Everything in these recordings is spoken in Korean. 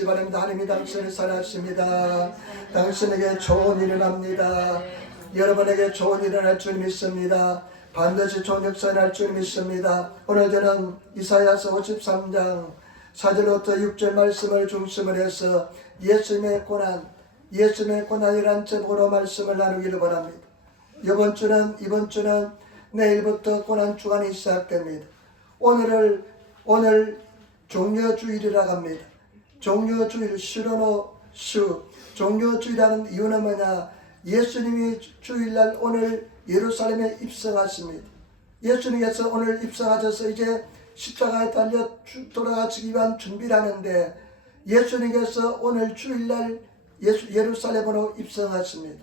바랍니다. 하나님이 당신을 사랑하십니다. 당신에게 좋은 일을 합니다. 여러분에게 좋은 일을 할 줄 믿습니다. 반드시 좋은 역사를 할 줄 믿습니다. 오늘 저는 이사야서 53장 4절부터 6절 말씀을 중심으로 해서 예수님의 고난이란 제목으로 말씀을 나누기를 바랍니다. 이번 주는 내일부터 고난 주간이 시작됩니다. 오늘 종려주일이라고 합니다. 종려주일, 종려주일이라는 이유는 뭐냐? 예수님이 주일날 오늘 예루살렘에 입성하십니다. 예수님께서 오늘 입성하셔서 이제 십자가에 달려 돌아가시기 위한 준비를 하는데 예수님께서 오늘 주일날 예루살렘으로 입성하십니다.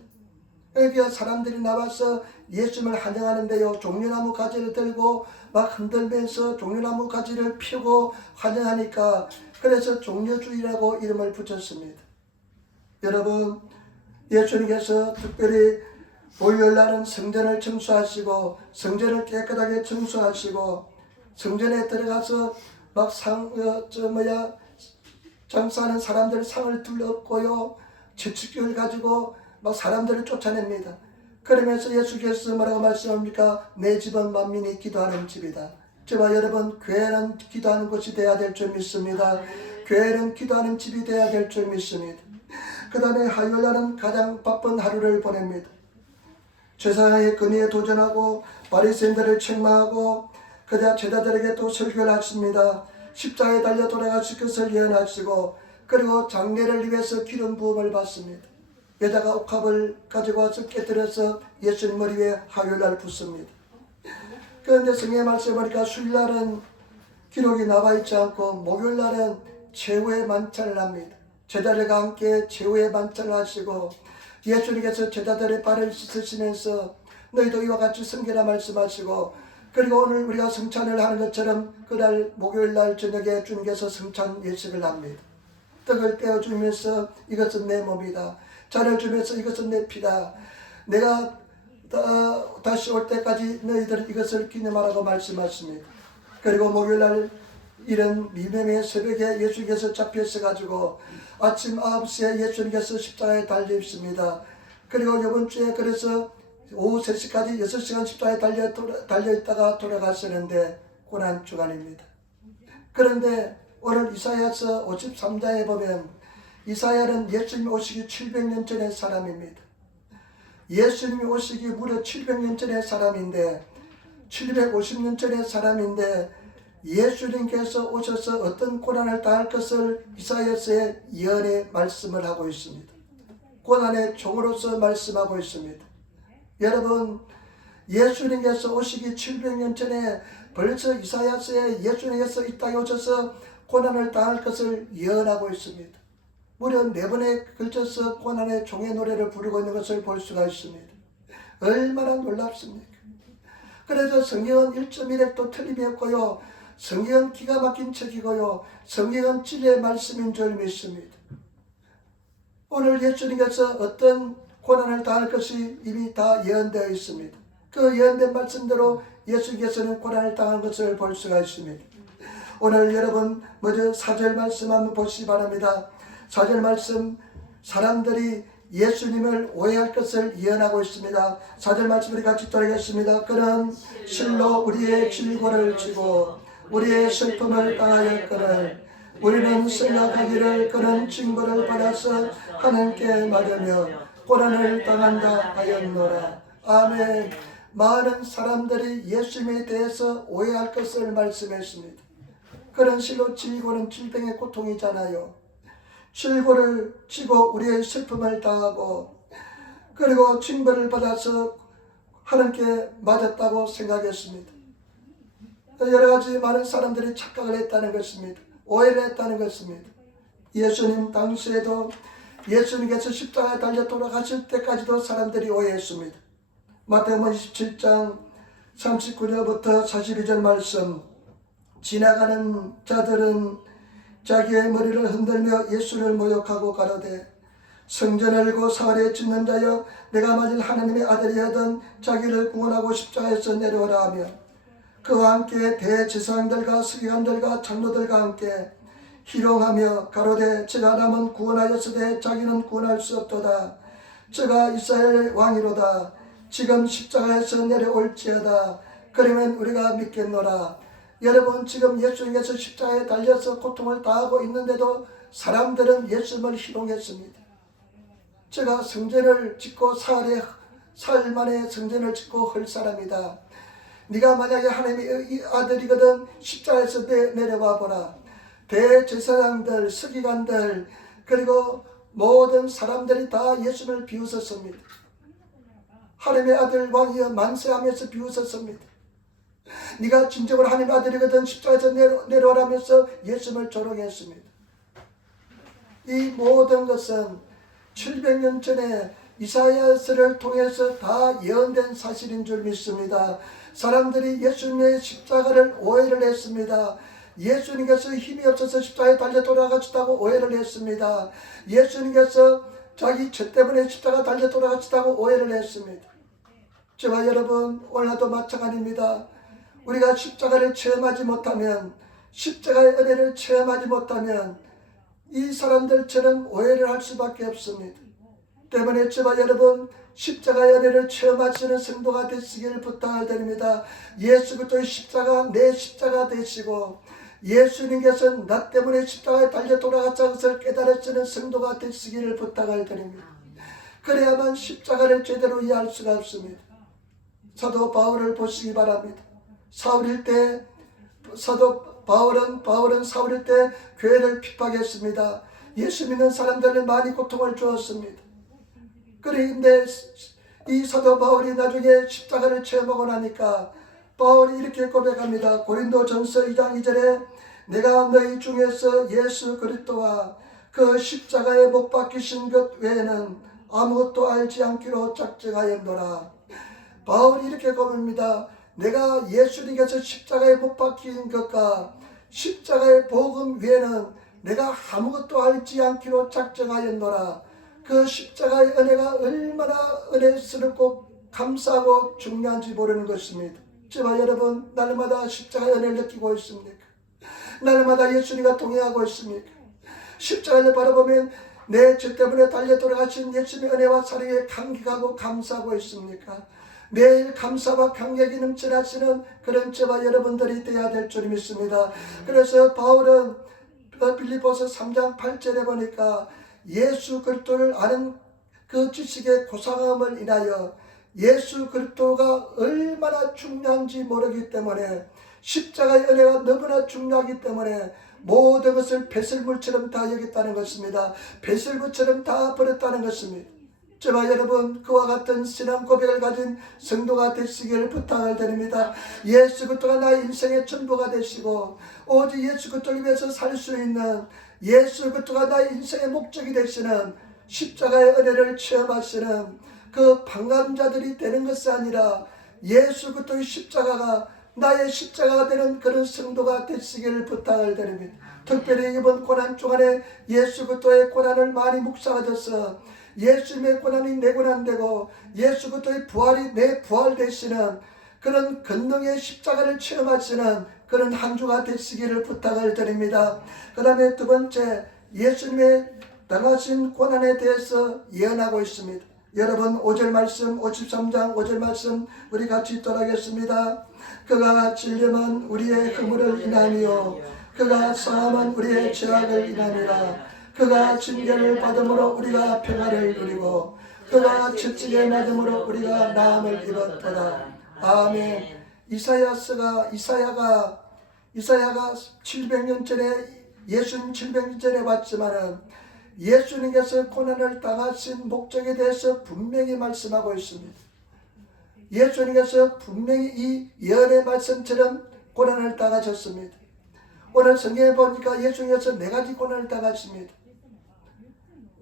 그러니까 사람들이 나와서 예수님을 환영하는데요, 종려나무 가지를 들고 막 흔들면서 종려나무 가지를 펴고 환영하니까 그래서 종려주일이라고 이름을 붙였습니다. 여러분, 예수님께서 특별히 월요일날은 성전을 청소하시고 성전을 깨끗하게 청소하시고 성전에 들어가서 막 장사하는 사람들 상을 둘렀고요, 채찍을 가지고 막 사람들을 쫓아냅니다. 그러면서 예수께서 뭐라고 말씀합니까? 내 집은 만민이 기도하는 집이다. 저와 여러분, 교회는 기도하는 곳이 되어야 될 줄 믿습니다. 교회는 기도하는 집이 되어야 될 줄 믿습니다. 그 다음에 화요일날은 가장 바쁜 하루를 보냅니다. 제사장의 권위에 도전하고 바리새인들을 책망하고 그자 제자들에게 또 설교를 하십니다. 십자가에 달려 돌아가실 것을 예언하시고 그리고 장례를 위해서 기름 부음을 받습니다. 여자가 옥합을 가지고 와서 깨뜨려서 예수님 머리 위에 화요일날 붓습니다. 그런데 성경의 말씀을 보니까 수요일날은 기록이 나와 있지 않고 목요일날은 최후의 만찬을 합니다. 제자들과 함께 최후의 만찬을 하시고 예수님께서 제자들의 발을 씻으시면서 너희도 이와 같이 섬기라 말씀하시고 그리고 오늘 우리가 성찬을 하는 것처럼 그날 목요일날 저녁에 주님께서 성찬 예식을 합니다. 떡을 떼어주면서 이것은 내 몸이다. 잔을 주면서 이것은 내 피다. 내가 다시 올 때까지 너희들 이것을 기념하라고 말씀하십니다. 그리고 목요일날 이른 미명의 새벽에 예수님께서 잡혀있어가지고 아침 9시에 예수님께서 십자가에 달려있습니다. 그리고 이번 주에 그래서 오후 3시까지 6시간 십자가에 달려있다가 돌아가시는데 고난주간입니다. 그런데 오늘 이사야서 53장에 보면 이사야는 예수님이 오시기 700년 전의 사람입니다. 예수님이 오시기 무려 700년 전의 사람인데 750년 전의 사람인데 예수님께서 오셔서 어떤 고난을 당할 것을 이사야서의 예언의 말씀을 하고 있습니다. 고난의 종으로서 말씀하고 있습니다. 여러분, 예수님께서 오시기 700년 전에 벌써 이사야서에 예수님께서 이 땅에 오셔서 고난을 당할 것을 예언하고 있습니다. 무려 4번에 걸쳐서 고난의 종의 노래를 부르고 있는 것을 볼 수가 있습니다. 얼마나 놀랍습니까? 그래서 성경은 1.1획도 틀림이 없고요, 성경은 기가 막힌 책이고요, 성경은 진리의 말씀인 줄 믿습니다. 오늘 예수님께서 어떤 고난을 당할 것이 이미 다 예언되어 있습니다. 그 예언된 말씀대로 예수님께서는 고난을 당한 것을 볼 수가 있습니다. 오늘 여러분 먼저 4절 말씀 한번 보시기 바랍니다. 4절 말씀, 사람들이 예수님을 오해할 것을 예언하고 있습니다. 4절 말씀을 같이 따르겠습니다. 그는 실로 우리의 질고를 지고 우리의 슬픔을 당하였거늘 우리는 생각하기를 그는 징벌을 받아서 하나님께 맞으며 고난을 당한다 하였노라. 아멘. 많은 사람들이 예수님에 대해서 오해할 것을 말씀했습니다. 그는 실로 질고는 질병의 고통이잖아요. 질고를 지고 우리의 슬픔을 당하고 그리고 징벌을 받아서 하나님께 맞았다고 생각했습니다. 여러 가지 많은 사람들이 착각을 했다는 것입니다. 오해를 했다는 것입니다. 예수님 당시에도 예수님께서 십자가에 달려 돌아가실 때까지도 사람들이 오해했습니다. 마태복음 27장 39절부터 42절 말씀, 지나가는 자들은 자기의 머리를 흔들며 예수를 모욕하고 가로되 성전을 고 사흘에 짓는 자여 내가 만일 하나님의 아들이거든 자기를 구원하고 십자가에서 내려오라 하며 그와 함께 대제사장들과 서기관들과 장로들과 함께 희롱하며 가로되 저가 남은 구원하였으되 자기는 구원할 수 없도다. 저가 이스라엘 왕이로다. 지금 십자가에서 내려올지어다. 그러면 우리가 믿겠노라. 여러분, 지금 예수님께서 십자가에 달려서 고통을 다하고 있는데도 사람들은 예수님을 희롱했습니다. 제가 성전을 짓고 사흘 만에 성전을 짓고 헐 사람이다. 네가 만약에 하나님의 아들이거든 십자가에서 내려와 보라. 대제사장들, 서기관들, 그리고 모든 사람들이 다 예수님을 비웃었습니다. 하나님의 아들 왕이여 만세하면서 비웃었습니다. 네가 진정으로 하나님의 아들이거든 십자가에서 내려오라면서 예수님을 조롱했습니다. 이 모든 것은 700년 전에 이사야서를 통해서 다 예언된 사실인 줄 믿습니다. 사람들이 예수님의 십자가를 오해를 했습니다. 예수님께서 힘이 없어서 십자가에 달려 돌아가셨다고 오해를 했습니다. 예수님께서 자기 죄 때문에 십자가 달려 돌아가셨다고 오해를 했습니다. 저와 여러분, 오늘도 마찬가지입니다. 우리가 십자가를 체험하지 못하면, 십자가의 은혜를 체험하지 못하면 이 사람들처럼 오해를 할 수밖에 없습니다. 때문에 저와 여러분, 십자가의 은혜를 체험하시는 성도가 되시길 부탁을 드립니다. 예수 그리스도의 십자가 내 십자가 되시고 예수님께서 나 때문에 십자가에 달려 돌아가신 것을 깨달으시는 성도가 되시기를 부탁을 드립니다. 그래야만 십자가를 제대로 이해할 수가 없습니다. 사도 바울을 보시기 바랍니다. 사울일 때 바울은 사울일 때 교회를 핍박했습니다. 예수 믿는 사람들은 많이 고통을 주었습니다. 그런데 이 사도 바울이 나중에 십자가를 체험하고 나니까 바울이 이렇게 고백합니다. 고린도전서 2장 2절에 내가 너희 중에서 예수 그리스도와 그 십자가에 못 박히신 것 외에는 아무것도 알지 않기로 작정하였노라. 바울이 이렇게 고백합니다. 내가 예수님께서 십자가에 못 박힌 것과 십자가의 복음 외에는 내가 아무것도 알지 않기로 작정하였노라. 그 십자가의 은혜가 얼마나 은혜스럽고 감사하고 중요한지 모르는 것입니다. 저와 여러분, 날마다 십자가의 은혜를 느끼고 있습니까? 날마다 예수님과 동행하고 있습니까? 십자가를 바라보면 내 죄 때문에 달려 돌아가신 예수님의 은혜와 사랑에 감격하고 감사하고 있습니까? 매일 감사와 감격이 넘쳐나시는 그런 저와 여러분들이 되어야 될 줄 믿습니다. 그래서 바울은 빌립보서 3장 8절에 보니까 예수 그리스도를 아는 그 지식의 고상함을 인하여 예수 그리스도가 얼마나 중요한지 모르기 때문에 십자가의 은혜가 너무나 중요하기 때문에 모든 것을 배설물처럼 다 여겼다는 것입니다. 배설물처럼 다 버렸다는 것입니다. 저와 여러분, 그와 같은 신앙 고백을 가진 성도가 되시기를 부탁을 드립니다. 예수 그리스도가 나의 인생의 전부가 되시고 오직 예수 그리스도를 위해서 살 수 있는, 예수 그리스도가 나의 인생의 목적이 되시는 십자가의 은혜를 체험하시는 그 방관자들이 되는 것이 아니라 예수 그리스도의 십자가가 나의 십자가가 되는 그런 성도가 되시기를 부탁을 드립니다. 특별히 이번 고난 중간에 예수 그리스도의 고난을 많이 묵상하셔서 예수님의 고난이 내 고난 되고 예수 그리스도의 부활이 내 부활 되시는 그런 권능의 십자가를 체험하시는 그런 한 주가 되시기를 부탁을 드립니다. 그 다음에 두 번째, 예수님의 당하신 고난에 대해서 예언하고 있습니다. 여러분 5절 말씀, 53장 5절 말씀 우리 같이 읽도록 하겠습니다. 그가 찔림은 우리의 허물을 인하며 그가 상함은 우리의 죄악을 인하니라. 그가 징계를 받음으로 우리가 평화를 누리고 그가 채찍에 맞음으로 우리가 나음을 입었도다. 아멘. 이사야가 700년 전에, 예수님 700년 전에 왔지만은 예수님께서 고난을 당하신 목적에 대해서 분명히 말씀하고 있습니다. 예수님께서 분명히 이 예언의 말씀처럼 고난을 당하셨습니다. 오늘 성경에 보니까 예수님께서 4가지 고난을 당하십니다.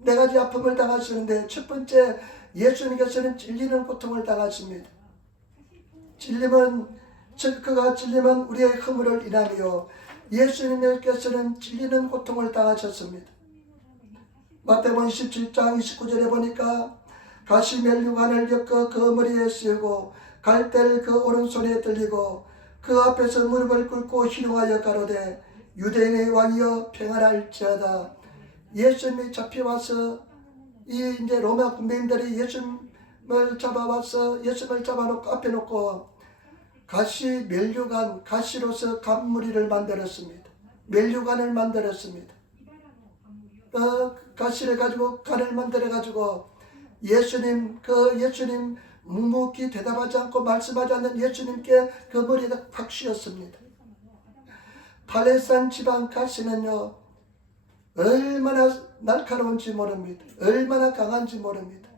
4가지 아픔을 당하시는데, 첫 번째, 예수님께서는 찔리는 고통을 당하십니다. 그가 찔림은 우리의 허물을 인하며 예수님께서는 찔리는 고통을 당하셨습니다. 마태복음 27장 29절에 보니까 가시 멸류관을 엮어 그 머리에 씌우고 갈대를 그 오른손에 들리고 그 앞에서 무릎을 꿇고 희롱하여 가로되 유대인의 왕이여 평안할지어다. 예수님이 잡혀와서 이 이제 로마 군병들이 예수님을 잡아와서 예수님을 잡아놓고 앞에 놓고 가시 멸류관 가시로서 간무리를 만들었습니다. 멸류관을 만들었습니다. 가시를 가지고 간을 만들어 가지고 예수님 묵묵히 대답하지 않고 말씀하지 않는 예수님께 그 머리에다 팍 씌웠습니다. 팔레스타인 지방 가시는요 얼마나 날카로운지 모릅니다. 얼마나 강한지 모릅니다.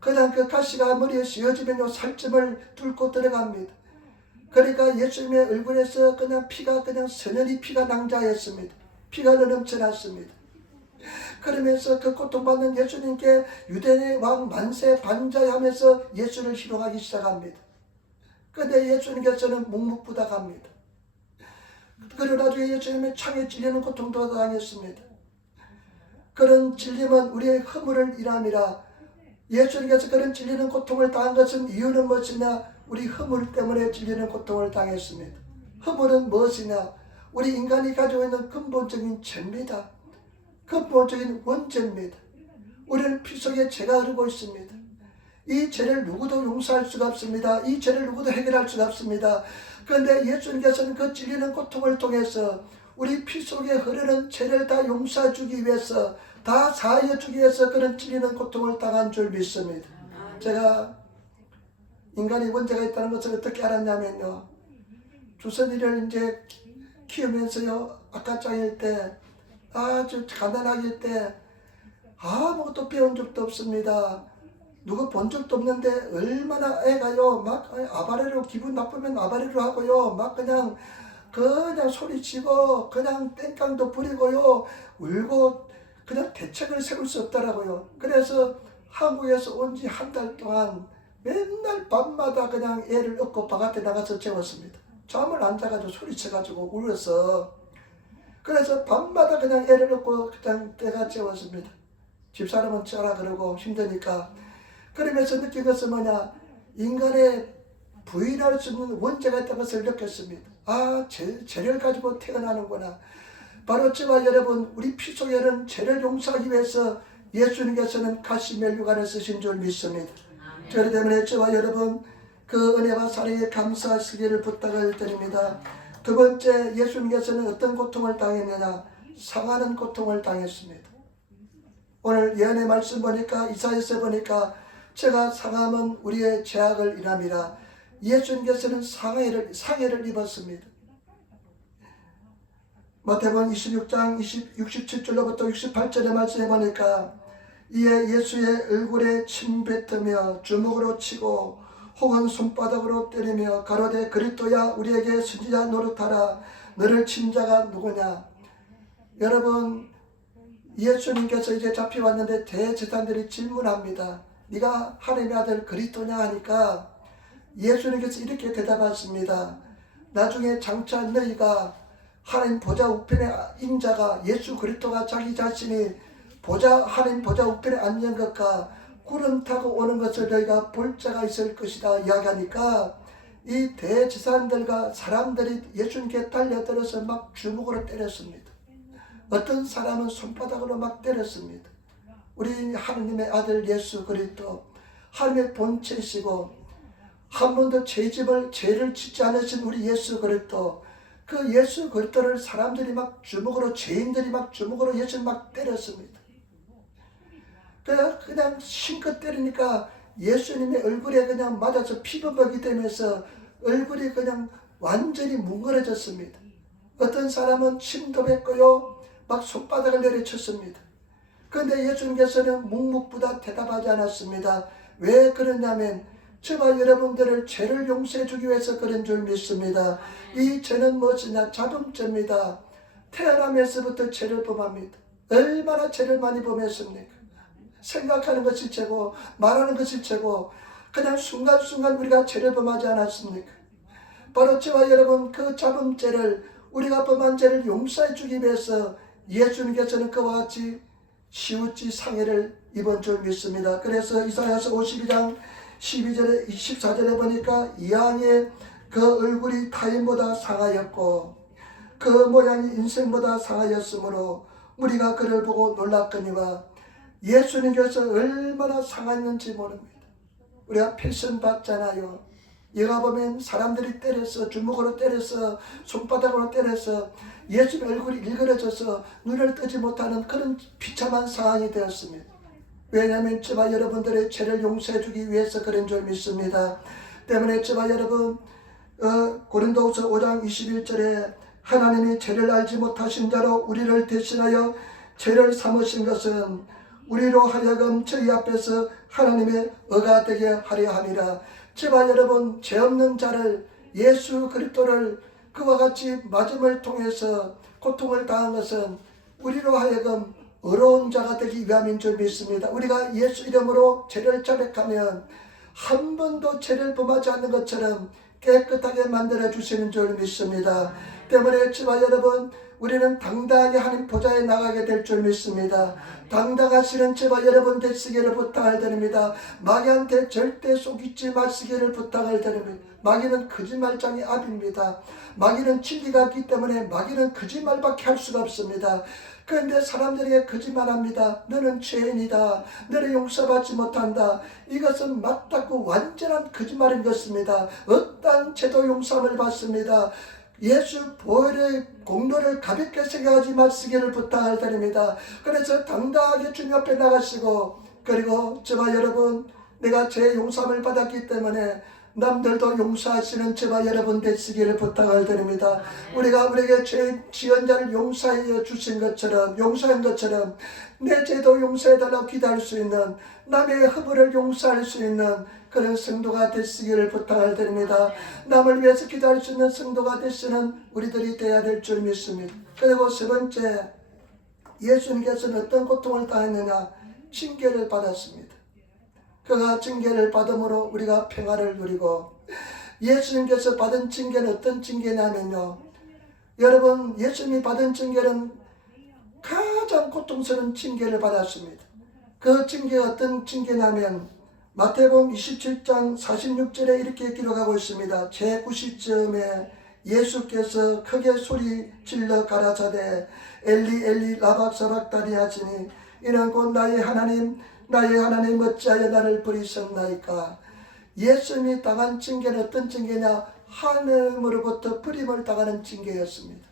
그냥 그 가시가 머리에 씌워지면요 살점을 뚫고 들어갑니다. 그러니까 예수님의 얼굴에서 그냥 피가 그냥 선연히 피가 낭자했습니다. 피가 넘쳐났습니다. 그러면서 그 고통받는 예수님께 유대인의 왕 만세 반자야 하면서 예수를 희롱하기 시작합니다. 그런데 예수님께서는 묵묵부답합니다. 그리고 나중에 예수님은 창에 찔리는 고통도 당했습니다. 그런 찔림은 우리의 허물을 일함이라. 예수님께서 그런 찔리는 고통을 당한 것은 이유는 무엇이냐? 우리 허물 때문에 찔리는 고통을 당했습니다. 허물은 무엇이냐? 우리 인간이 가지고 있는 근본적인 죄입니다. 근본적인 원죄입니다. 우리는 피 속에 죄가 흐르고 있습니다. 이 죄를 누구도 용서할 수가 없습니다. 이 죄를 누구도 해결할 수가 없습니다. 그런데 예수님께서는 그 찔리는 고통을 통해서 우리 피 속에 흐르는 죄를 다 용서해 주기 위해서, 다 사하여 주기 위해서 그런 찔리는 고통을 당한 줄 믿습니다. 제가 인간이 원죄가 있다는 것을 어떻게 알았냐면요, 주선이를 이제 키우면서요, 아까짱일 때 아주 가난하길 때 아무것도 배운 적도 없습니다. 누구 본 적도 없는데 얼마나 애가요 막 아바레로, 기분 나쁘면 아바레로 하고요, 막 그냥 소리치고 그냥 땡깡도 부리고요, 울고 그냥 대책을 세울 수 없더라고요. 그래서 한국에서 온 지 한 달 동안 맨날 밤마다 그냥 애를 업고 바깥에 나가서 재웠습니다. 잠을 안 자가지고 소리쳐가지고 울어서. 그래서 밤마다 그냥 애를 업고 그냥 때가 재웠습니다. 집사람은 짜라 그러고 힘드니까. 그러면서 느낀 것은 뭐냐? 인간의 부인할 수 없는 원죄가 있다는 것을 느꼈습니다. 아, 죄를 가지고 태어나는구나. 바로 저와 여러분, 우리 피 속에는 죄를 용서하기 위해서 예수님께서는 가시면류관을 쓰신 줄 믿습니다. 그렇기 때문에 저와 여러분, 그 은혜와 사랑에 감사하시기를 부탁을 드립니다. 두 번째, 예수님께서는 어떤 고통을 당했느냐? 상하는 고통을 당했습니다. 오늘 예언의 말씀 보니까, 이사야서 보니까 제가 상함은 우리의 죄악을 인함이라. 예수님께서는 상해를 입었습니다. 마태복음 26장 67절로부터 68절의 말씀에 보니까, 이에 예수의 얼굴에 침 뱉으며 주먹으로 치고 혹은 손바닥으로 때리며 가로되 그리스도야 우리에게 선지자 노릇하라. 너를 친 자가 누구냐? 여러분, 예수님께서 이제 잡혀왔는데 대제사장들이 질문합니다. 네가 하나님의 아들 그리스도냐 하니까 예수님께서 이렇게 대답하십니다. 나중에 장차 너희가 하나님 보좌 우편에 인자가 예수 그리스도가 자기 자신이 하나님 보좌 우편에 앉은 것과 구름 타고 오는 것을 너희가 볼 자가 있을 것이다 이야기하니까, 이 대제사장들과 사람들이 예수님께 달려들어서 막 주먹으로 때렸습니다. 어떤 사람은 손바닥으로 막 때렸습니다. 우리 하나님의 아들 예수 그리스도, 하나님의 본체시고 한 번도 죄를 짓지 않으신 우리 예수 그리스도, 그 예수 그리스도를 사람들이 막 주먹으로, 죄인들이 막 주먹으로 예수를 막 때렸습니다. 그냥 힘껏 때리니까 예수님의 얼굴에 그냥 맞아서 피범벅이 되면서 얼굴이 그냥 완전히 뭉그러졌습니다. 어떤 사람은 침도 뱉고요, 막 손바닥을 내려쳤습니다. 그런데 예수님께서는 묵묵부답 대답하지 않았습니다. 왜 그러냐면 저와 여러분들을 죄를 용서해 주기 위해서 그런 줄 믿습니다. 이 죄는 무엇이냐? 자범죄입니다. 태어나면서부터 죄를 범합니다. 얼마나 죄를 많이 범했습니까? 생각하는 것이 죄고 말하는 것이 죄고 그냥 순간순간 우리가 죄를 범하지 않았습니까? 바로 저와 여러분, 그 자범죄를, 우리가 범한 죄를 용서해 주기 위해서 예수님께서는 그와 같이 시우치 상해를 입은 줄 믿습니다. 그래서 이사야서 52장 12절에 24절에 보니까 이 양의 그 얼굴이 타인보다 상하였고 그 모양이 인생보다 상하였으므로 우리가 그를 보고 놀랐거니와 예수님께서 얼마나 상했는지 모릅니다. 우리가 패션 받잖아요. 얘가 보면 사람들이 때려서, 주먹으로 때려서, 손바닥으로 때려서 예수님 얼굴이 일그러져서 눈을 뜨지 못하는 그런 비참한 상황이 되었습니다. 왜냐하면 저와 여러분들의 죄를 용서해 주기 위해서 그런 줄 믿습니다. 때문에 저와 여러분, 고린도후서 5장 21절에 하나님이 죄를 알지 못하신 자로 우리를 대신하여 죄를 삼으신 것은 우리로 하여금 저희 앞에서 하나님의 의가 되게 하려 함이라. 저와 여러분, 죄 없는 자를, 예수 그리스도를 그와 같이 맞음을 통해서 고통을 당한 것은 우리로 하여금 의로운 자가 되기 위함인 줄 믿습니다. 우리가 예수 이름으로 죄를 자백하면 한 번도 죄를 범하지 않는 것처럼 깨끗하게 만들어 주시는 줄 믿습니다. 때문에 저와 여러분, 우리는 당당하게 하나님 보좌에 나가게 될 줄 믿습니다. 당당하시는 저와 여러분 되시기를 부탁을 드립니다. 마귀한테 절대 속이지 마시기를 부탁을 드립니다. 마귀는 거짓말장의 압입니다. 마귀는 진리가 없기 때문에 마귀는 거짓말밖에 할 수가 없습니다. 그런데 사람들에게 거짓말합니다. 너는 죄인이다. 너를 용서받지 못한다. 이것은 맞다고 완전한 거짓말인 것입니다. 어떠한 죄도 용서함을 받습니다. 예수 보혈의 공로를 가볍게 생각하지 마시기를 부탁을 드립니다. 그래서 당당하게 주님 앞에 나가시고, 그리고 저와 여러분, 내가 죄 용서함을 받았기 때문에 남들도 용서하시는 저와 여러분 되시기를 부탁을 드립니다. 우리가 우리에게 죄 지은 자를 용서해 주신 것처럼, 용서한 것처럼 내 죄도 용서해달라고 기도할 수 있는, 남의 허물을 용서할 수 있는 그런 성도가 되시기를 부탁을 드립니다. 남을 위해서 기도할 수 있는 성도가 되시는 우리들이 되어야 될 줄 믿습니다. 그리고 세 번째, 예수님께서는 어떤 고통을 당했느냐? 징계를 받았습니다. 그가 징계를 받음으로 우리가 평화를 누리고, 예수님께서 받은 징계는 어떤 징계냐면요, 여러분, 예수님이 받은 징계는 가장 고통스러운 징계를 받았습니다. 그 징계가 어떤 징계냐면 마태복음 27장 46절에 이렇게 기록하고 있습니다. 제90점에 예수께서 크게 소리 질러 가라사대 엘리 엘리 라박사박다니 하시니 이는 곧 나의 하나님 나의 하나님 어찌하여 나를 버리셨나이까. 예수님이 당한 징계는 어떤 징계냐? 하나님으로부터 버림을 당하는 징계였습니다.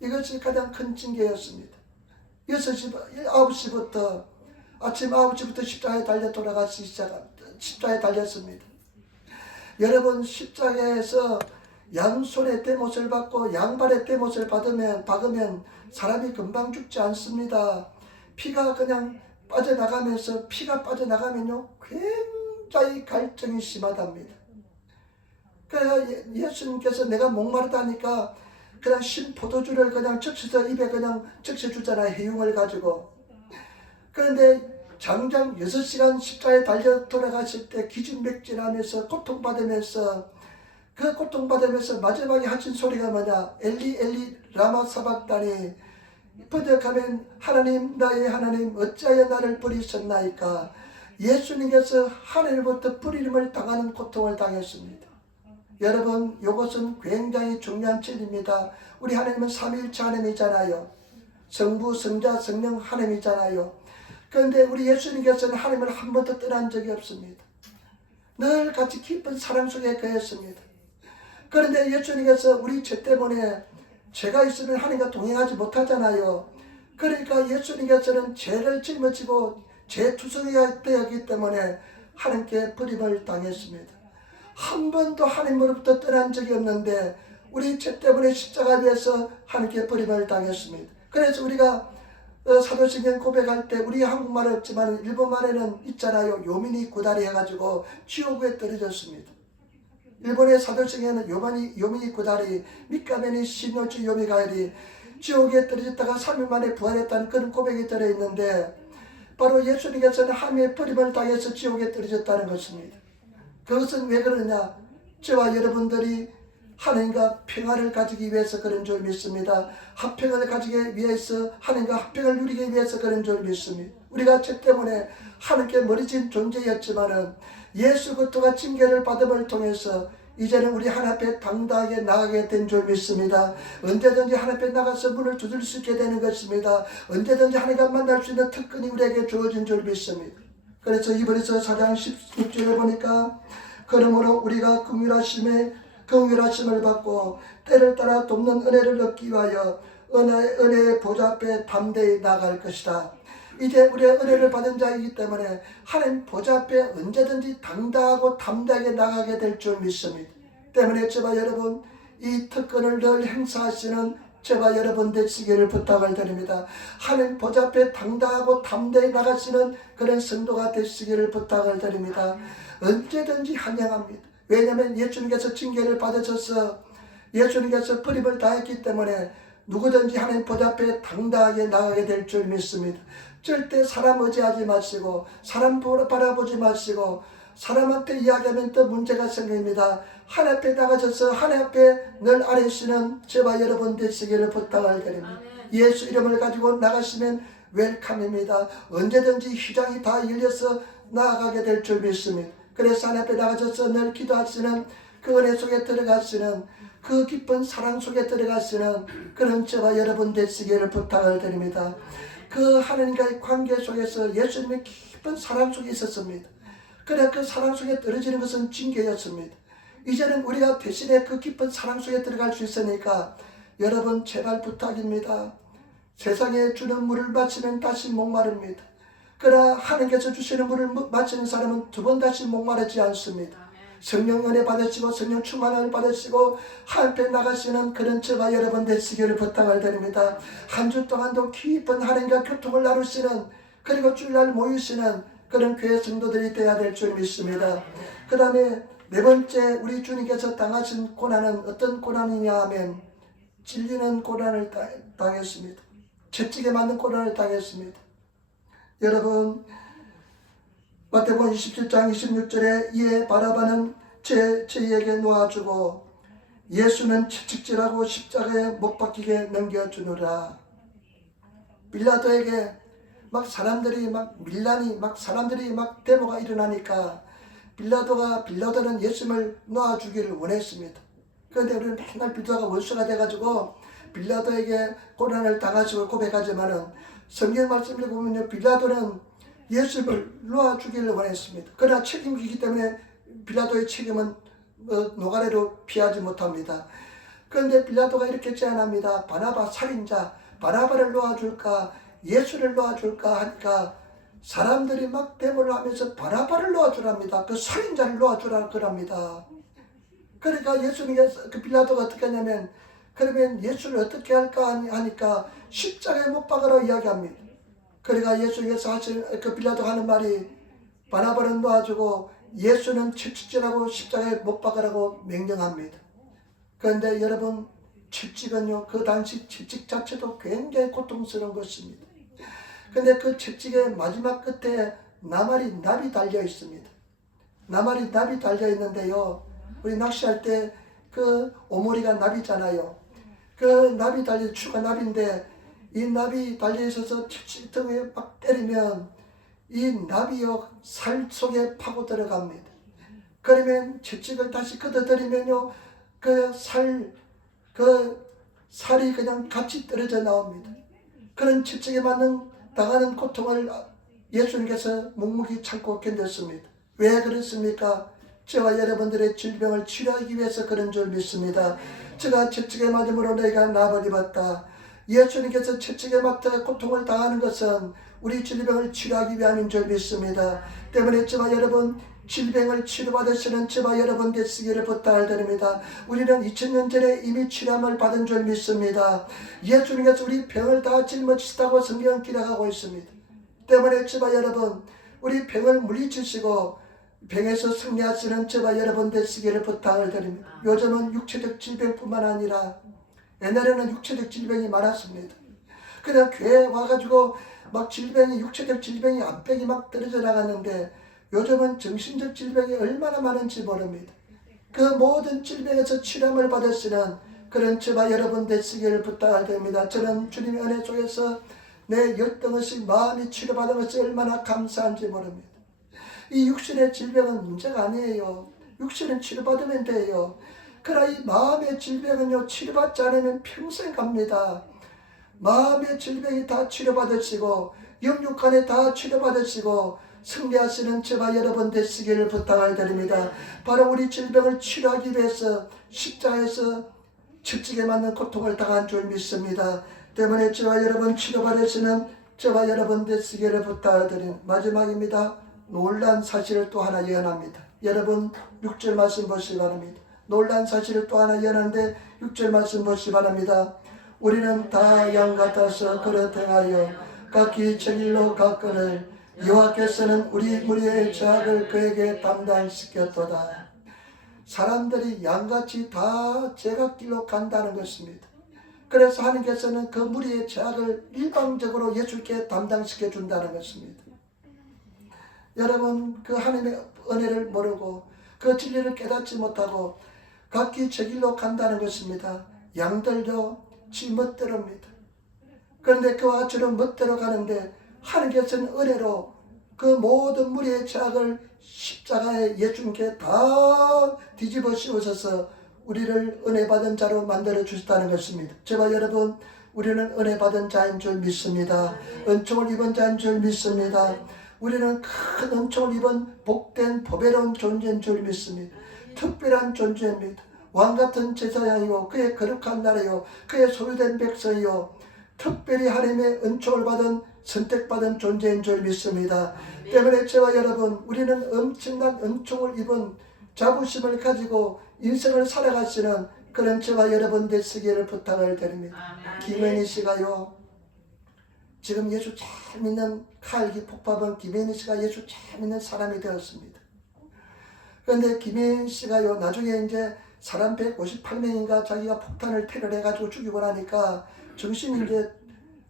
이것이 가장 큰 징계였습니다. 9시부터 아침 9시부터 십자가에 달려 돌아가시 십자가에 달렸습니다. 여러분, 십자가에서 양손에 떼못을 받고 양발에 떼못을 박으면 사람이 금방 죽지 않습니다. 피가 그냥 빠져나가면서, 피가 빠져나가면요 굉장히 갈증이 심하답니다. 그래서 예수님께서 내가 목마르다니까 그냥 신 포도주를 그냥 적셔서 입에 그냥 적셔주잖아요, 해흉을 가지고. 그런데 장장 6시간 십자가에 달려 돌아가실 때 기진맥진하면서 고통받으면서, 그 고통받으면서 마지막에 하신 소리가 뭐냐? 엘리 엘리 라마 사박다니, 번역하면 하나님 나의 하나님 어찌하여 나를 버리셨나이까. 예수님께서 하늘부터 버림을 당하는 고통을 당했습니다. 여러분, 이것은 굉장히 중요한 진리입니다. 우리 하나님은 삼위일체 하나님이잖아요. 성부, 성자, 성령 하나님이잖아요. 그런데 우리 예수님께서는 하나님을 한 번도 떠난 적이 없습니다. 늘 같이 깊은 사랑 속에 거했습니다. 그런데 예수님께서 우리 죄 때문에, 죄가 있으면 하나님과 동행하지 못하잖아요. 그러니까 예수님께서는 죄를 짊어지고 죄투성이가 되었기 때문에 하나님께 버림을 당했습니다. 한 번도 하나님으로부터 떠난 적이 없는데 우리 죄 때문에 십자가 위에서 하나님께 버림을 당했습니다. 그래서 우리가 사도신경 고백할 때, 우리 한국말은 없지만 일본말에는 있잖아요. 요민이 구다리 해가지고 지옥에 떨어졌습니다. 일본의 사도신경에는 요민이 구다리, 미카메니 시노치 요미가에리, 지옥에 떨어졌다가 3일 만에 부활했다는 그런 고백이 들어있는데, 바로 예수님께서는 하나님의 버림을 당해서 지옥에 떨어졌다는 것입니다. 그것은 왜 그러냐? 저와 여러분들이 하나님과 평화를 가지기 위해서 그런 줄 믿습니다. 화평을 가지기 위해서, 하나님과 화평을 누리기 위해서 그런 줄 믿습니다. 우리가 죄 때문에 하나님께 멀어진 존재였지만은 예수 그리스도가 징계를 받음을 통해서 이제는 우리 하나님 앞에 당당하게 나가게 된 줄 믿습니다. 언제든지 하나님 앞에 나가서 문을 두들 수 있게 되는 것입니다. 언제든지 하나님과 만날 수 있는 특권이 우리에게 주어진 줄 믿습니다. 그래서 이번에서 4장 16절에 보니까 그러므로 우리가 긍휼하심을 받고 때를 따라 돕는 은혜를 얻기 위하여 은혜의 보좌 앞에 담대히 나갈 것이다. 이제 우리가 은혜를 받은 자이기 때문에 하나님 보좌 앞에 언제든지 당당하고 담대하게 나가게 될 줄 믿습니다. 때문에 제발 여러분 이 특권을 늘 행사하시는 제발 여러분 되시기를 부탁을 드립니다. 하나님 보좌 앞에 당당하고 담대히 나가시는 그런 성도가 되시기를 부탁을 드립니다. 언제든지 환영합니다. 왜냐하면 예수님께서 징계를 받으셔서 예수님께서 버림을 다했기 때문에 누구든지 하나님 보좌 앞에 당당하게 나가게 될 줄 믿습니다. 절대 사람 의지하지 마시고 사람 바라보지 마시고 사람한테 이야기하면 또 문제가 생깁니다. 하나님 앞에 나가셔서 하나님 앞에 늘 아뢰시는 저와 여러분 되시기를 부탁을 드립니다. 예수 이름을 가지고 나가시면 웰컴입니다. 언제든지 휘장이 다 열려서 나아가게 될 줄 믿습니다. 그래서 하나님 앞에 나가셔서 늘 기도하시는 그 은혜 속에 들어가시는 그 깊은 사랑 속에 들어가시는 그런 저와 여러분 되시기를 부탁을 드립니다. 그 하나님과의 관계 속에서 예수님의 깊은 사랑 속에 있었습니다. 그래 그 사랑 속에 떨어지는 것은 징계였습니다. 이제는 우리가 대신에 그 깊은 사랑 속에 들어갈 수 있으니까 여러분 제발 부탁입니다. 세상에 주는 물을 마시면 다시 목마릅니다. 그러나 하나님께서 주시는 물을 마시는 사람은 두 번 다시 목마르지 않습니다. 성령 은혜 받으시고 성령 충만을 받으시고 하나님 나가시는 그런 저와 여러분 되시기를 부탁을 드립니다. 한 주 동안도 깊은 하나님과 교통을 나누시는 그리고 주일날 모이시는 그런 교회 성도들이 되어야 될 줄 믿습니다. 그 다음에 네 번째 우리 주님께서 당하신 고난은 어떤 고난이냐 하면 찔리는 고난을 당했습니다. 채찍에 맞는 고난을 당했습니다. 여러분 마태복음 27장 26절에 이에 바라바는 죄에게 놓아주고 예수는 채찍질하고 십자가에 못 박히게 넘겨주느라. 빌라도에게 막 사람들이 막 밀란이 막 사람들이 막 데모가 일어나니까 빌라도는 예수님을 놓아주기를 원했습니다. 그런데 우리는 맨날 빌라도가 원수가 돼가지고 빌라도에게 고난을 당하시고 고백하지만은 성경 말씀을 보면 빌라도는 예수를 놓아주기를 원했습니다. 그러나 책임이기 때문에 빌라도의 책임은 노가래로 피하지 못합니다. 그런데 빌라도가 이렇게 제안합니다. 바나바 살인자 바나바를 놓아줄까 예수를 놓아줄까 하니까 사람들이 막 데모를 하면서 바나바를 놓아주랍니다. 그 살인자를 놓아주라 그럽니다. 그러니까 예수님께서 그 빌라도가 어떻게 하냐면 그러면 예수를 어떻게 할까 하니까 십자가에 못 박으라고 이야기합니다. 그러니까 예수님께서 하신 그 빌라도가 하는 말이 바나바는 놓아주고 예수는 채찍질하고 십자가에 못 박으라고 명령합니다. 그런데 여러분 채찍은요 그 당시 채찍 자체도 굉장히 고통스러운 것입니다. 그런데 그 채찍의 마지막 끝에 납이 달려 있습니다. 납이 달려 있는데요 우리 낚시할 때 그 오모리가 납이잖아요. 그 납이 달려 추가 납인데 이 납이 달려 있어서 채찍 등에 막 때리면 이 납이요 살 속에 파고 들어갑니다. 그러면 채찍을 다시 걷어들이면요 그 살이 그냥 같이 떨어져 나옵니다. 그런 채찍에 당하는 고통을 예수님께서 묵묵히 참고 견뎠습니다. 왜 그렇습니까? 저와 여러분들의 질병을 치료하기 위해서 그런 줄 믿습니다. 제가 채찍에 맞음으로 너희가 나을 입었다. 예수님께서 채찍에 맞아 고통을 당하는 것은 우리 질병을 치료하기 위함인 줄 믿습니다. 때문에 저와 여러분 질병을 치료받으시는 저와 여러분 되시기를 부탁을 드립니다. 우리는 2000년 전에 이미 치료함을 받은 줄 믿습니다. 예수님께서 우리 병을 다 짊어지시다고 성경은 기록하고 있습니다. 때문에 저와 여러분 우리 병을 물리치시고 병에서 승리하시는 저와 여러분 되시기를 부탁을 드립니다. 요즘은 육체적 질병뿐만 아니라 옛날에는 육체적 질병이 많았습니다. 그래서 교회에 와가지고 막 육체적 질병이 암벽이 막 떨어져 나갔는데 요즘은 정신적 질병이 얼마나 많은지 모릅니다. 그 모든 질병에서 치료함을 받으시는 그런 저와 여러분 되시기를 부탁을 드립니다. 저는 주님의 은혜 속에서 내 열등없이 마음이 치료받은 것이 얼마나 감사한지 모릅니다. 이 육신의 질병은 문제가 아니에요. 육신은 치료받으면 돼요. 그러나 이 마음의 질병은요, 치료받지 않으면 평생 갑니다. 마음의 질병이 다 치료받으시고 영육간에 다 치료받으시고 승리하시는 저와 여러분 되시기를 부탁을 드립니다. 바로 우리 질병을 치료하기 위해서 십자가에서 채찍에 맞는 고통을 당한 줄 믿습니다. 때문에 저와 여러분 치료받으시는 저와 여러분 되시기를 부탁을 드립니다. 마지막입니다. 놀란 사실을 또 하나 예언합니다. 여러분 6절 말씀 보시기 바랍니다. 놀란 사실을 또 하나 예언하는데 6절 말씀 보시기 바랍니다. 우리는 다 양 같아서 그릇 행하여 각기 제 길로 갔거늘 여호와께서는 우리 무리의 죄악을 그에게 담당시켰도다. 사람들이 양같이 다 제각길로 간다는 것입니다. 그래서 하나님께서는 그 무리의 죄악을 일방적으로 예수께 담당시켜 준다는 것입니다. 여러분 그 하나님의 은혜를 모르고 그 진리를 깨닫지 못하고 각기 제 길로 간다는 것입니다. 양들도 지 멋대로입니다. 그런데 그와 같이는 멋대로 가는데 하나님께서는 은혜로 그 모든 무리의 죄악을 십자가에 예수님께 다 뒤집어 씌우셔서 우리를 은혜 받은 자로 만들어 주셨다는 것입니다. 저와 여러분 우리는 은혜 받은 자인 줄 믿습니다. 은총을 입은 자인 줄 믿습니다. 우리는 큰 은총을 입은 복된 보배로운 존재인 줄 믿습니다. 특별한 존재입니다. 왕같은 제사장이요 그의 거룩한 나라요 그의 소유된 백성이요 특별히 하나님의 은총을 받은 선택받은 존재인 줄 믿습니다. 때문에 저와 여러분 우리는 엄청난 은총을 입은 자부심을 가지고 인생을 살아가시는 그런 저와 여러분 되시기를 부탁을 드립니다. 김현희 씨가요 지금 예수 잘 믿는 칼기 폭파본 김현희 씨가 예수 잘 믿는 사람이 되었습니다. 그런데 김현희 씨가요 나중에 이제 사람 158명인가 자기가 폭탄을 테러해가지고 죽이고 나니까 정신이 이제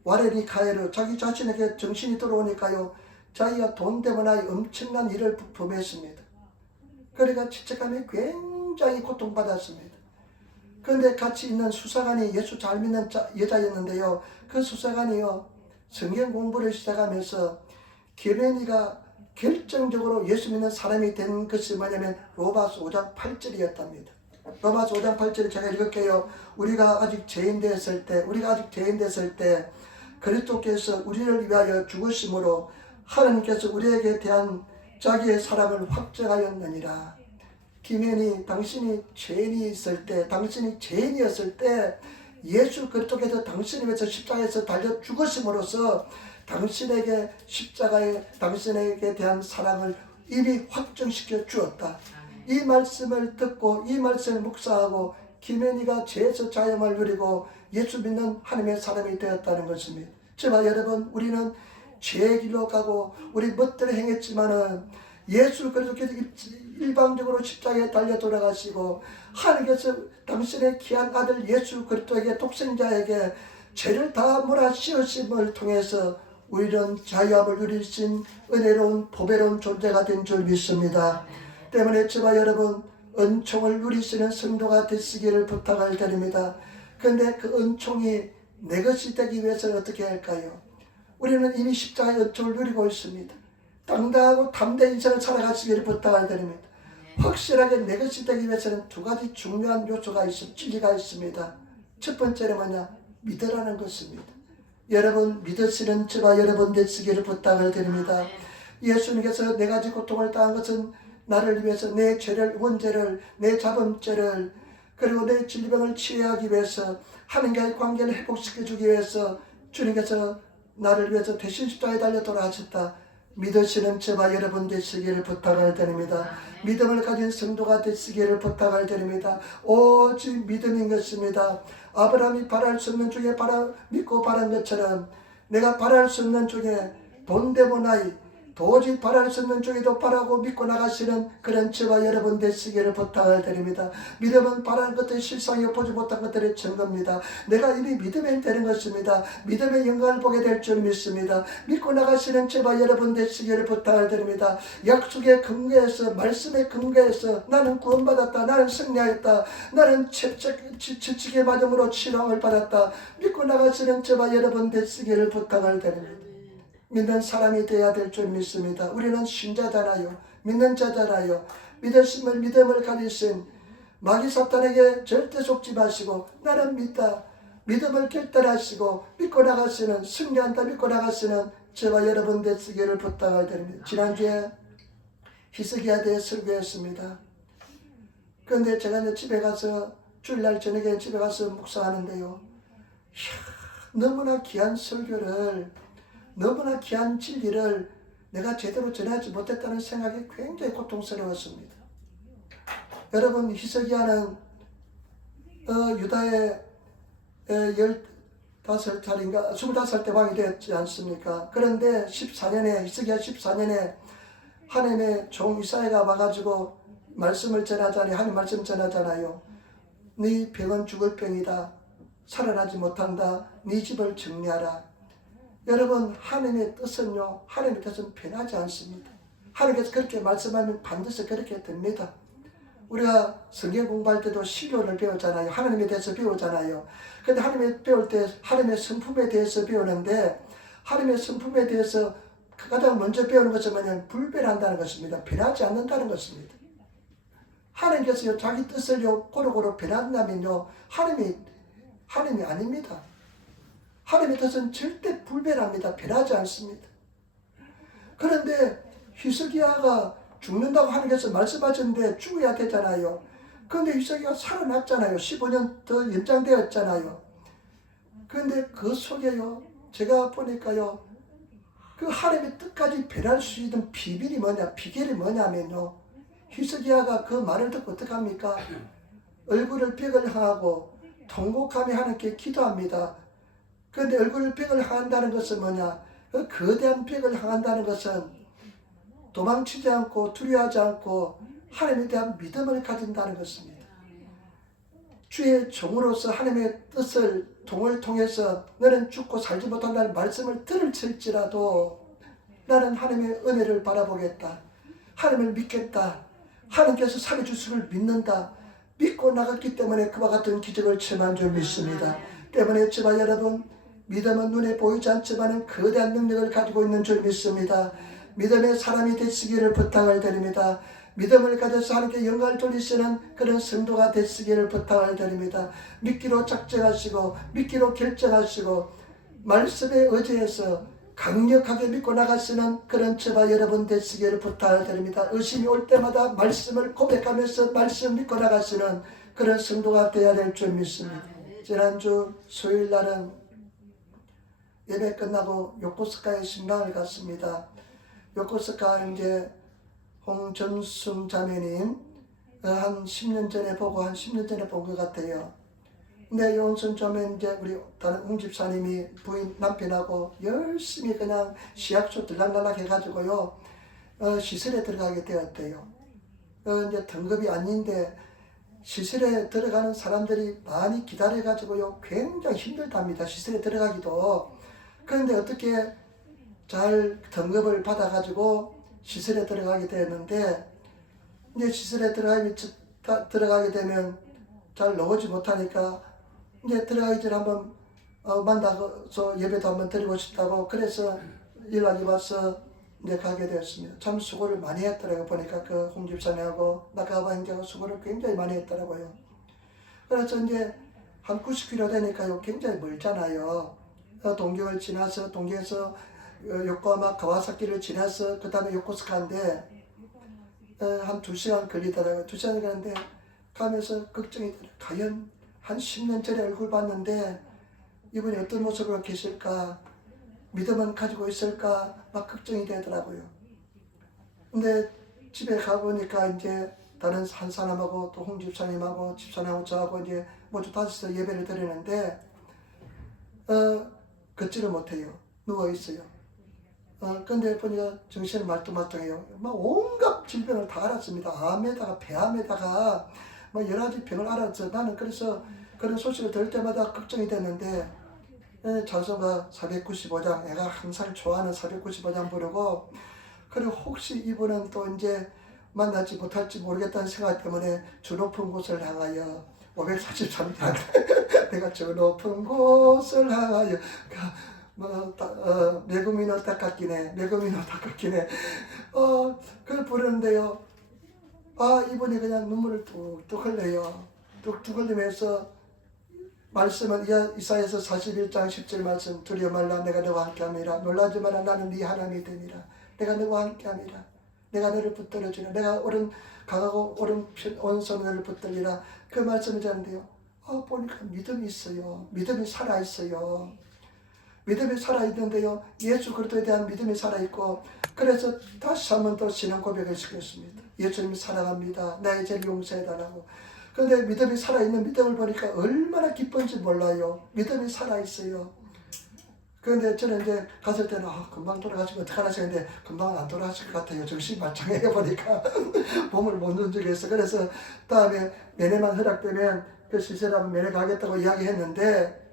와레니 가해로 자기 자신에게 정신이 들어오니까요 자기가 돈 때문에 엄청난 일을 범했습니다. 그러니까 죄책감이 굉장히 고통받았습니다. 그런데 같이 있는 수사관이 예수 잘 믿는 여자였는데요 그 수사관이요 성경 공부를 시작하면서 김현희가 결정적으로 예수 믿는 사람이 된 것이 뭐냐면 로마서 5장 8절이었답니다. 로마서 5장 8절을 제가 읽을게요. 우리가 아직 죄인 되었을 때 그리스도께서 우리를 위하여 죽으심으로 하나님께서 우리에게 대한 자기의 사랑을 확정하였느니라. 김현희 당신이 죄인이었을 때 예수 그리스도께서 당신을 위해서 십자가에서 달려 죽으심으로써 당신에게 당신에게 대한 사랑을 이미 확정시켜 주었다. 이 말씀을 듣고 이 말씀을 묵상하고 김현희가 죄에서 자유함을 누리고 예수 믿는 하나님의 사람이 되었다는 것입니다. 저와 여러분 우리는 죄의 길로 가고 우리 멋대로 행했지만은 예수 그리스도께서 일방적으로 십자가에 달려 돌아가시고 하나님께서 당신의 귀한 아들 예수 그리스도에게 독생자에게 죄를 다 몰아씌우심을 통해서 우리는 자유함을 누리신 은혜로운 보배로운 존재가 된 줄 믿습니다. 때문에 저와 여러분 은총을 누리시는 성도가 되시기를 부탁을 드립니다. 그런데 그 은총이 내 것이 되기 위해서는 어떻게 할까요? 우리는 이미 십자가의 은총을 누리고 있습니다. 당당하고 담대한 인생을 살아가시기를 부탁을 드립니다. 확실하게 내 것이 되기 위해서는 두 가지 중요한 요소가 진리가 있습니다. 첫 번째는 뭐냐? 믿으라는 것입니다. 여러분 믿으시는 저와 여러분 되시기를 부탁을 드립니다. 예수님께서 네 가지 고통을 당한 것은 나를 위해서 내 죄를 원죄를 내 자범죄를 그리고 내 질병을 치유하기 위해서 하나님과의 관계를 회복시켜주기 위해서 주님께서 나를 위해서 대신 십자가에 달려 돌아가셨다. 믿으시는 저와 여러분 되시기를 부탁을 드립니다. 믿음을 가진 성도가 되시기를 부탁을 드립니다. 오직 믿음인 것입니다. 아브라함이 바랄 수 없는 중에 믿고 바란 것처럼 내가 바랄 수 없는 중에 돈데모나이 도저히 바랄 수 없는 중에도 바라고 믿고 나가시는 그런 저와 여러분 되시기를 부탁을 드립니다. 믿음은 바라는 것들이 실상이 보지 못한 것들의 증거입니다. 내가 이미 믿으면 되는 것입니다. 믿음의 영광을 보게 될 줄 믿습니다. 믿고 나가시는 저와 여러분 되시기를 부탁을 드립니다. 약속의 근거에서 말씀의 근거에서 나는 구원받았다. 나는 승리하였다. 나는 지치게 맞음으로 치료를 받았다. 믿고 나가시는 저와 여러분 되시기를 부탁을 드립니다. 믿는 사람이 되어야 될 줄 믿습니다. 우리는 신자잖아요. 믿는 자잖아요. 믿음을 가지신 마귀 사탄에게 절대 속지 마시고 나는 믿다. 믿음을 결단하시고 믿고 나가시는 승리한다 믿고 나가시는 저와 여러분 되시기를 부탁을 드립니다. 지난주에 히스기야에 대해 설교했습니다. 그런데 제가 이제 집에 가서 주일날 저녁에 집에 가서 묵상하는데요. 너무나 귀한 설교를 너무나 귀한 진리를 내가 제대로 전하지 못했다는 생각이 굉장히 고통스러웠습니다. 여러분 히스기야는 유다의 15살인가 25살 때 왕이 되었지 않습니까? 그런데 히스기야 14년에 하나님의 종 이사야가 와가지고 말씀을 전하자니 하나님 말씀 전하잖아요. 네 병은 죽을 병이다. 살아나지 못한다. 네 집을 정리하라. 여러분 하나님의 뜻은요. 하나님의 뜻은 변하지 않습니다. 하나님께서 그렇게 말씀하면 반드시 그렇게 됩니다. 우리가 성경 공부할 때도 신료를 배우잖아요. 하나님에 대해서 배우잖아요. 근데 하나님에 배울 때 하나님의 성품에 대해서 배우는데 하나님의 성품에 대해서 가장 먼저 배우는 것은 뭐냐면 불변한다는 것입니다. 변하지 않는다는 것입니다. 하나님께서 자기 뜻을요 고루고루 변한다면요 하나님이 아닙니다. 하나님의 뜻은 절대 불변합니다. 변하지 않습니다. 그런데 히스기야가 죽는다고 하나님께서 말씀하셨는데 죽어야 되잖아요. 그런데 히스기야가 살아났잖아요. 15년 더 연장되었잖아요. 그런데 그 속에요 제가 보니까요 그 하나님의 뜻까지 변할 수 있는 비결이 뭐냐면요 히스기야가 그 말을 듣고 어떡합니까? 얼굴을 벽을 향하고 통곡하며 하나님께 기도합니다. 그런데 얼굴을 벽을 향한다는 것은 뭐냐? 그 거대한 벽을 향한다는 것은 도망치지 않고 두려워하지 않고 하나님에 대한 믿음을 가진다는 것입니다. 주의 종으로서 하나님의 뜻을 동을 통해서 너는 죽고 살지 못한다는 말씀을 들을지라도 나는 하나님의 은혜를 바라보겠다. 하나님을 믿겠다. 하나님께서 살려주심을 믿는다. 믿고 나갔기 때문에 그와 같은 기적을 체험한 줄 믿습니다. 때문에 저와 여러분 믿음은 눈에 보이지 않지만 거대한 능력을 가지고 있는 줄 믿습니다. 믿음의 사람이 되시기를 부탁을 드립니다. 믿음을 가져서 하나님께 영광을 돌리시는 그런 성도가 되시기를 부탁을 드립니다. 믿기로 작정하시고 믿기로 결정하시고 말씀에 의지해서 강력하게 믿고 나가시는 그런 저와 여러분 되시기를 부탁을 드립니다. 의심이 올 때마다 말씀을 고백하면서 말씀 믿고 나가시는 그런 성도가 되어야 될 줄 믿습니다. 지난주 수요일 날은 예배 끝나고 요코스카에 신방을 갔습니다. 요코스카 이제 홍전순 자매님 한 10년 전에 보고 한 10년 전에 본 것 같아요. 근데 용순 자매 이제 우리 다른 홍집사님이 부인 남편하고 열심히 그냥 시약소 들락날락 해가지고요 시설에 들어가게 되었대요. 이제 등급이 아닌데 시설에 들어가는 사람들이 많이 기다려가지고요 굉장히 힘들답니다. 시설에 들어가기도. 그런데 어떻게 잘 등급을 받아가지고 시설에 들어가게 되었는데 이제 시설에 들어가게 되면 잘 나오지 못하니까 이제 들어가기 전에 한번 만나서 예배도 한번 드리고 싶다고 그래서 연락이 와서 이제 가게 되었습니다. 참 수고를 많이 했더라고요. 보니까 그 홍집사님하고 나가봐 형제가 수고를 굉장히 많이 했더라고요. 그래서 이제 한 90km 되니까요 굉장히 멀잖아요. 동경을 지나서 동경에서 요코하마 가와사키를 지나서 그 다음에 요코스카인데 한 2시간 걸리더라고요. 2시간 가는데 가면서 걱정이 들어요. 과연 한 10년 전에 얼굴 봤는데 이분이 어떤 모습으로 계실까? 믿음은 가지고 있을까? 막 걱정이 되더라고요. 근데 집에 가보니까 이제 다른 한 사람하고 또 홍 집사님하고 집사님하고 저하고 이제 모두 다시서 예배를 드리는데 걷지를 못해요. 누워있어요. 근데 보니까 정신을 말똥말똥해요. 막 온갖 질병을 다 알았습니다. 암에다가 폐암에다가 뭐 여러 가지 병을 알았어. 나는 그래서 그런 소식을 들을 때마다 걱정이 됐는데 찬송가 495장 내가 항상 좋아하는 495장 부르고 그리고 혹시 이분은 또 이제 만나지 못할지 모르겠다는 생각 때문에 저 높은 곳을 향하여 543장 내가 저 높은 곳을 향하여 메구미노 타카키네 그걸 부르는데요. 이분이 그냥 눈물을 뚝뚝 흘려요. 뚝뚝 흘리면서 말씀은 이사야서 41장 10절 말씀, 두려워 말라 내가 너와 함께함이라. 놀라지 마라 나는 네 하나님이 됨이라. 내가 너와 함께함이라. 내가 너를 붙들어주라. 내가 강하고 오른손 너를 붙들리라. 그 말씀이잖아요. 보니까 믿음이 있어요. 믿음이 살아있어요. 믿음이 살아있는데요, 예수 그리스도에 대한 믿음이 살아있고, 그래서 다시 한번 또 신앙 고백을 시켰습니다. 예수님이 사랑합니다. 나의 죄를 용서해달라고. 그런데 믿음이 살아있는 믿음을 보니까 얼마나 기쁜지 몰라요. 믿음이 살아있어요. 그런데 저는 이제 갔을 때는 금방 돌아가시면 어떡하나 했는데 금방 안 돌아가실 것 같아요. 정신 말짱해 보니까 몸을 못 움직였어. 그래서 다음에 면회만 허락되면 그 시세라면 면회 가겠다고 이야기했는데,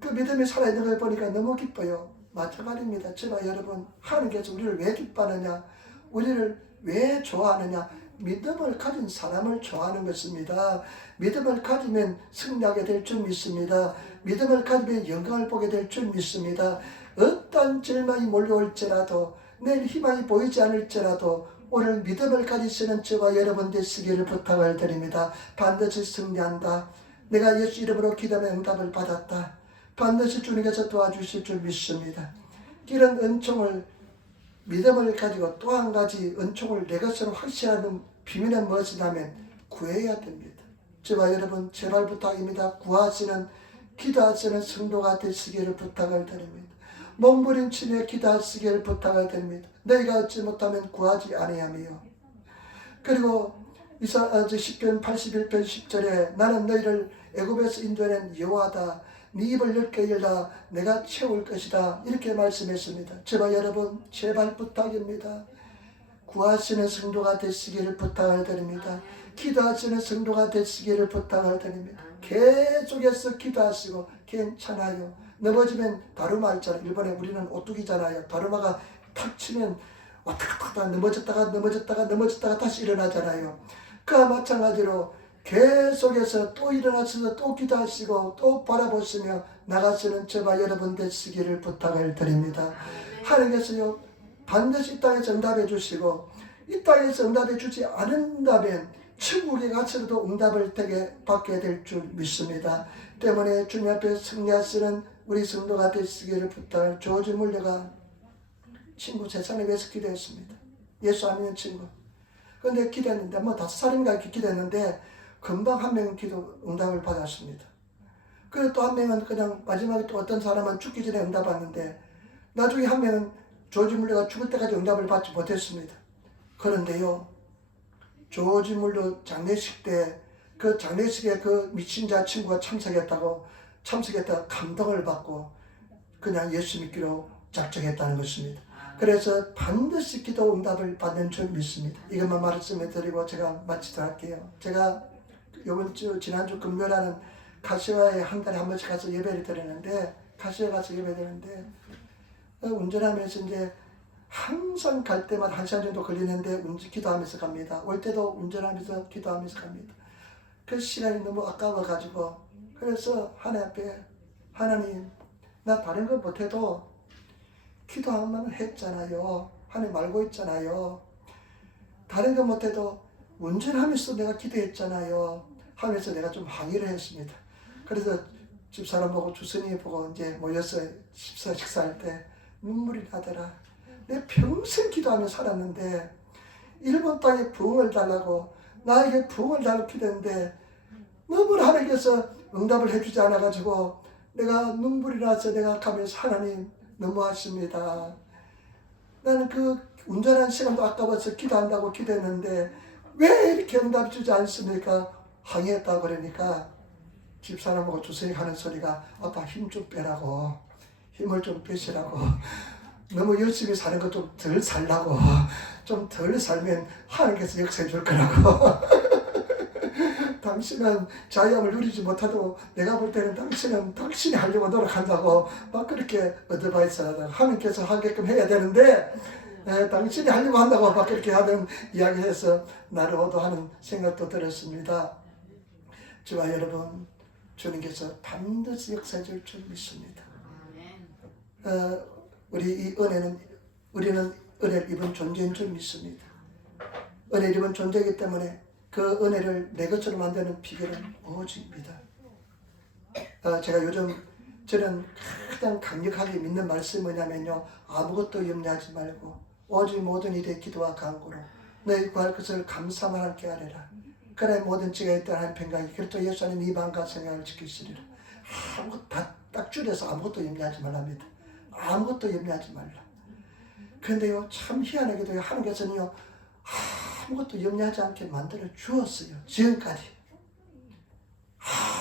그 믿음이 살아있는 걸 보니까 너무 기뻐요. 마찬가지입니다. 제발 여러분, 하나님께서 우리를 왜 기뻐하느냐, 우리를 왜 좋아하느냐, 믿음을 가진 사람을 좋아하는 것입니다. 믿음을 가지면 승리하게 될 줄 믿습니다. 믿음을 가지면 영광을 보게 될 줄 믿습니다. 어떤 절망이 몰려올지라도, 내일 희망이 보이지 않을지라도 오늘 믿음을 가지시는 저와 여러분 되시기를 부탁을 드립니다. 반드시 승리한다. 내가 예수 이름으로 기도하며 응답을 받았다. 반드시 주님께서 도와주실 줄 믿습니다. 이런 은총을, 믿음을 가지고 또 한 가지 은총을 내 것으로 확신하는 비밀은 무엇이냐면 구해야 됩니다. 저와 여러분 제발 부탁입니다. 구하시는, 기도하시는 성도가 되시기를 부탁을 드립니다. 몸부림치며 기도하시기를 부탁을 드립니다. 너희가 얻지 못하면 구하지 아니하며. 그리고 시편 81편 10절에 나는 너희를 애굽에서 인도해낸 여호와다. 네 입을 넓게 열라 내가 채울 것이다. 이렇게 말씀했습니다. 제발 여러분 제발 부탁입니다. 구하시는 성도가 되시기를 부탁을 드립니다. 기도하시는 성도가 되시기를 부탁을 드립니다. 계속해서 기도하시고 괜찮아요. 넘어지면 다루마 있잖아요. 일본에 우리는 오뚜기잖아요. 다루마가 탁 치면 왔다 갔다 넘어졌다가 다시 일어나잖아요. 그와 마찬가지로 계속해서 또 일어나셔서 또 기도하시고 또 바라보시며 나가시는 저와 여러분 되시기를 부탁을 드립니다. 하나님께서요 반드시 이 땅에서 응답해 주시고, 이 땅에서 응답해 주지 않는다면 천국에 가서도 응답을 받게 될 줄 믿습니다. 때문에 주님 앞에 승리하시는 우리 성도가 되시기를 부탁을. 조지 물려가 친구 재산을 위해서 기도했습니다. 예수 안 믿는 친구. 그런데 기도했는데 5살인가 이렇게 기도했는데 금방 한 명은 기도 응답을 받았습니다. 그리고 또 한 명은 그냥 마지막에 또 어떤 사람은 죽기 전에 응답 받는데, 나중에 한 명은 조지 물려가 죽을 때까지 응답을 받지 못했습니다. 그런데요, 조지 물려 장례식 때 그 장례식에 그 미친 자 친구가 참석했다가 감동을 받고 그냥 예수 믿기로 작정했다는 것입니다. 그래서 반드시 기도 응답을 받는 줄 믿습니다. 이것만 말씀해 드리고 제가 마치도록 할게요. 제가 지난주 금요일에는 가시화에 한 달에 한 번씩 가서 예배를 드리는데, 가시화에 가서 예배 드리는데 운전하면서 이제 항상 갈 때마다 1시간 정도 걸리는데 기도하면서 갑니다. 올 때도 운전하면서 기도하면서 갑니다. 그 시간이 너무 아까워가지고, 그래서 하나님 앞에, 하나님 나 다른 거 못해도 기도하면 했잖아요. 하나님 알고 있잖아요. 다른 거 못해도 운전하면서 내가 기도했잖아요 하면서 내가 좀 항의를 했습니다. 그래서 집사람 보고 주선이 보고 이제 모여서 식사할 때 눈물이 나더라. 내 평생 기도하며 살았는데 일본 땅에 부흥을 달라고, 나에게 부흥을 달라고 기도했는데 너무 하나님께서 응답을 해주지 않아가지고 내가 눈물이 나서 내가 가면서 하나님 너무하십니다. 나는 그 운전한 시간도 아까워서 기도한다고 기도했는데 왜 이렇게 응답 주지 않습니까? 항의했다고. 그러니까 집사람하고 주선이 하는 소리가 아빠 힘 좀 빼라고, 힘을 좀 빼시라고, 너무 열심히 사는 거 좀 덜 살라고, 좀 덜 살면 하나님께서 역사해 줄 거라고. 당신은 자유함을 누리지 못해도 내가 볼 때는 당신이 하려고 노력한다고 막 그렇게 어드바이스 하다가 하나님께서 하게끔 해야 되는데 당신이 하려고 한다고 막 그렇게 하는 이야기를 해서 나로도 하는 생각도 들었습니다. 저와 여러분, 주님께서 반드시 역사해 줄 줄 믿습니다. 우리는 은혜를 입은 존재인 줄 믿습니다. 은혜 이름은 존재이기 때문에 그 은혜를 내 것으로 만드는 비결은 오직입니다. 제가 요즘 저는 가장 강력하게 믿는 말씀이 뭐냐면요, 아무것도 염려하지 말고 오직 모든 일에 기도와 간구로 너희 구할 것을 감사만 할게 하리라. 그래 모든 지가 있다 하는 평강이 그렇죠. 예수님 이 마음과 생각을 지키시리라. 아무것도 딱 줄여서 아무것도 염려하지 말랍니다. 아무것도 염려하지 말라. 그런데요, 참 희한하게도 하나님께서는요, 아무것도 염려하지 않게 만들어 주었어요. 지금까지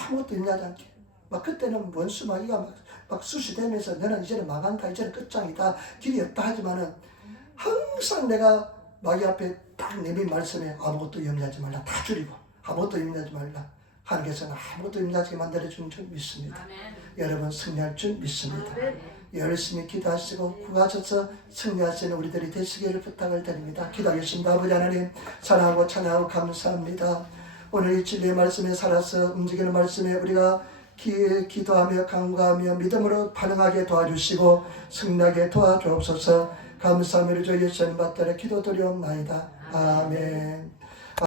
아무것도 염려하지 않게. 막 그때는 원수 마귀가 막 수시되면서 너는 이제는 망한다, 이제는 끝장이다, 길이 없다 하지만은 항상 내가 마귀 앞에 딱 내민 말씀에 아무것도 염려하지 말라, 다 줄이고 아무것도 염려하지 말라. 하나님께서는 아무것도 염려하지 만들어주는 줄 믿습니다. 아멘. 여러분 승리할 줄 믿습니다. 아멘. 열심히 기도하시고 구하셔서 승리하시는 우리들이 되시기를 부탁을 드립니다. 기도하겠습니다. 아버지 하나님 사랑하고 찬양하고 감사합니다. 오늘 이 진리의 말씀에 살아서 움직이는 말씀에 우리가 기도하며 간구하며 믿음으로 반응하게 도와주시고 승리하게 도와주옵소서. 감사하며 주 예수님 받들어 기도드리옵나이다. 아멘.